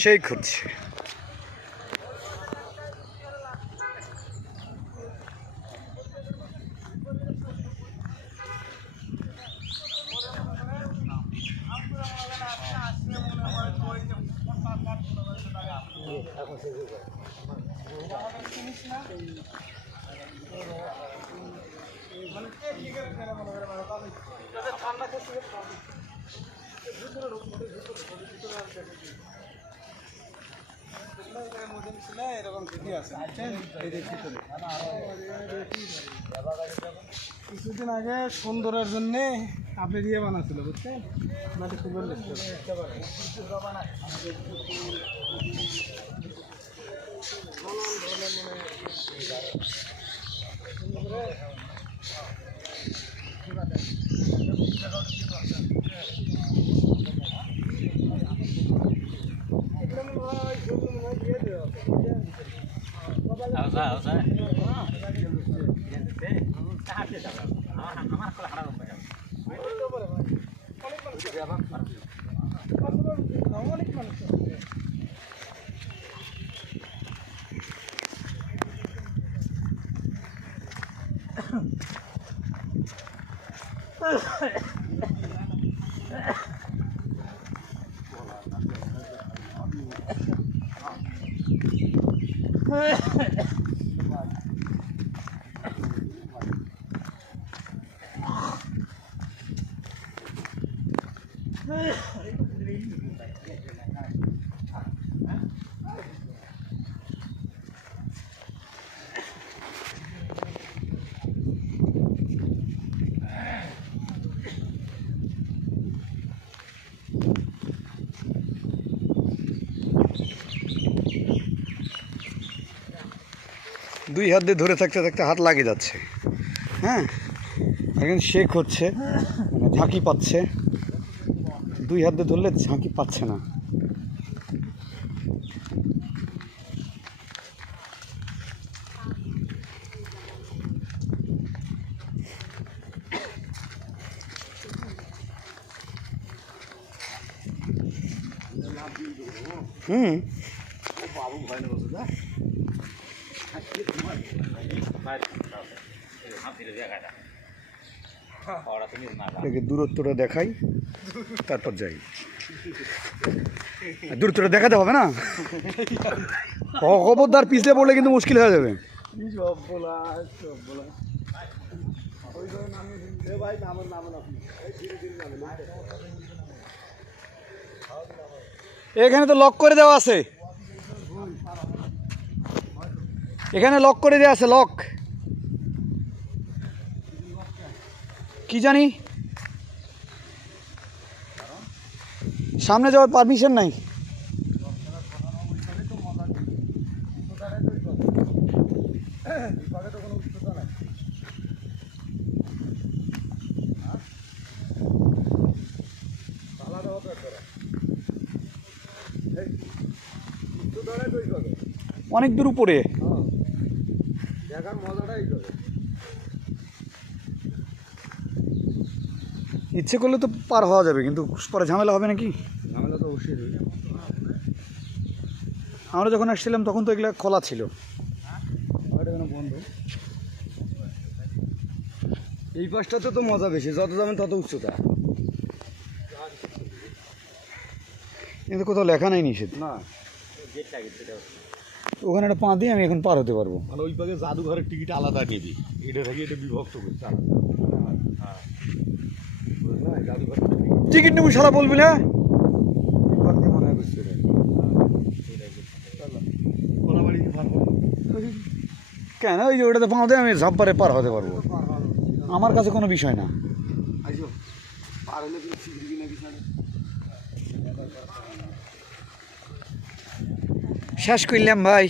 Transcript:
সেই খুঁজছে। কিছুদিন আগে সুন্দরের জন্য আপনি দিয়ে বানাচ্ছিল বুঝছেন, মাটি সুন্দর অনেক মানুষ দুই হাত দিয়ে ধরে থাকতে থাকতে হাত লাগিয়ে যাচ্ছে। হ্যাঁ, এখন শেক হচ্ছে, মানে ঝাঁকি পাচ্ছে। দুই হাত দিয়ে ধরলে ঝাঁকি পাচ্ছে না। দূরত্বটা দেখাই, তারপর যাই। দূরত্বটা দেখাতে হবে না, খবরদার পিছলে পড়লে কিন্তু মুশকিল হয়ে যাবে। এখানে তো লক করে দেওয়া আছে, এখানে লক করে দেওয়া আছে। লক কি জানি, সামনে যাওয়ার পারমিশন নাই। অনেক দূর উপরে, ইচ্ছে করলে তো পার হওয়া যাবে, কিন্তু পরে ঝামেলা হবে নাকি? ঝামেলা তো অবশ্যই। আমরা যখন আসছিলাম তখন তো এগুলো খোলা ছিল, বন্ধ। এই পাশটাতে তো মজা বেশি, যত যাবেন তত উচ্চতা, কিন্তু কোথাও লেখা নাই নিষেধ না। ওখানে একটা পা দিয়ে আমি এখন পার হতে পারবো। মানে ওই পাশে জাদুঘরের টিকিট আলাদা নিবি, এটা থেকে এটা বিভক্ত করছে আলাদা। টিকিট নেবো সারা বলবি না, কেন? ওই যে ওটাতে পা দিয়ে আমি ঝাম্পারে পার হতে পারবো, আমার কাছে কোনো বিষয় না। শেষ করলাম ভাই।